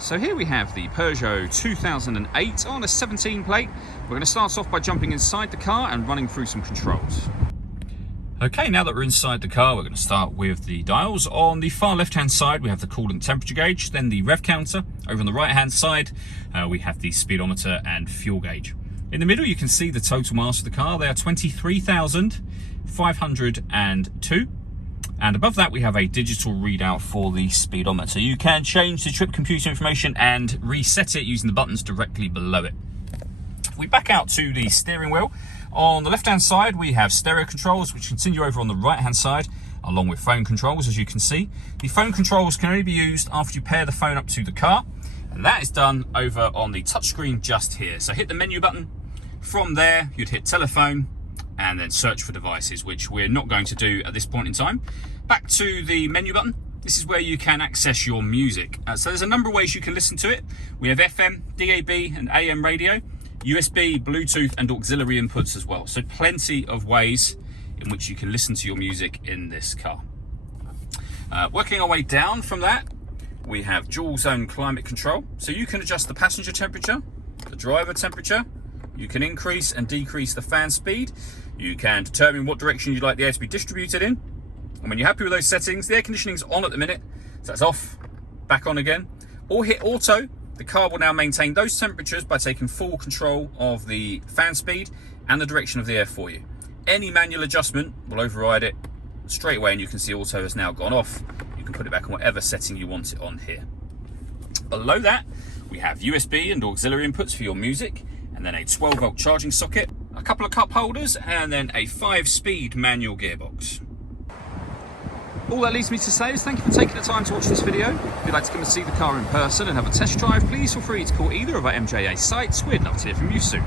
So here we have the Peugeot 2008 on a 17 plate. We're going to start off by jumping inside the car and running through some controls. Okay, now that we're inside the car, we're going to start with the dials. On the far left-hand side, we have the coolant temperature gauge, then the rev counter. Over on the right-hand side, we have the speedometer and fuel gauge. In the middle, you can see the total miles of the car. They are 23,502. And above that, we have a digital readout for the speedometer. You can change the trip computer information and reset it using the buttons directly below it. If we back out to the steering wheel, on the left-hand side, we have stereo controls, which continue over on the right-hand side, along with phone controls, as you can see. The phone controls can only be used after you pair the phone up to the car, and that is done over on the touchscreen just here. So hit the menu button. From there, you'd hit telephone, and then search for devices, which we're not going to do at this point in time. Back to the menu button. This is where you can access your music. So there's a number of ways you can listen to it. We have FM, DAB and AM radio, USB, Bluetooth and auxiliary inputs as well. So plenty of ways in which you can listen to your music in this car. Working our way down from that, we have dual zone climate control. So you can adjust the passenger temperature, the driver temperature. You can increase and decrease the fan speed. You can determine what direction you'd like the air to be distributed in. And when you're happy with those settings, the air conditioning is on at the minute, so that's off, back on again. Or hit auto. The car will now maintain those temperatures by taking full control of the fan speed and the direction of the air for you. Any manual adjustment will override it straight away, and you can see auto has now gone off. You can put it back on whatever setting you want it on here. Below that, we have USB and auxiliary inputs for your music, and then a 12-volt charging socket, a couple of cup holders, and then a 5-speed manual gearbox. All that leaves me to say is thank you for taking the time to watch this video. If you'd like to come and see the car in person and have a test drive, please feel free to call either of our MJA sites. We'd love to hear from you soon.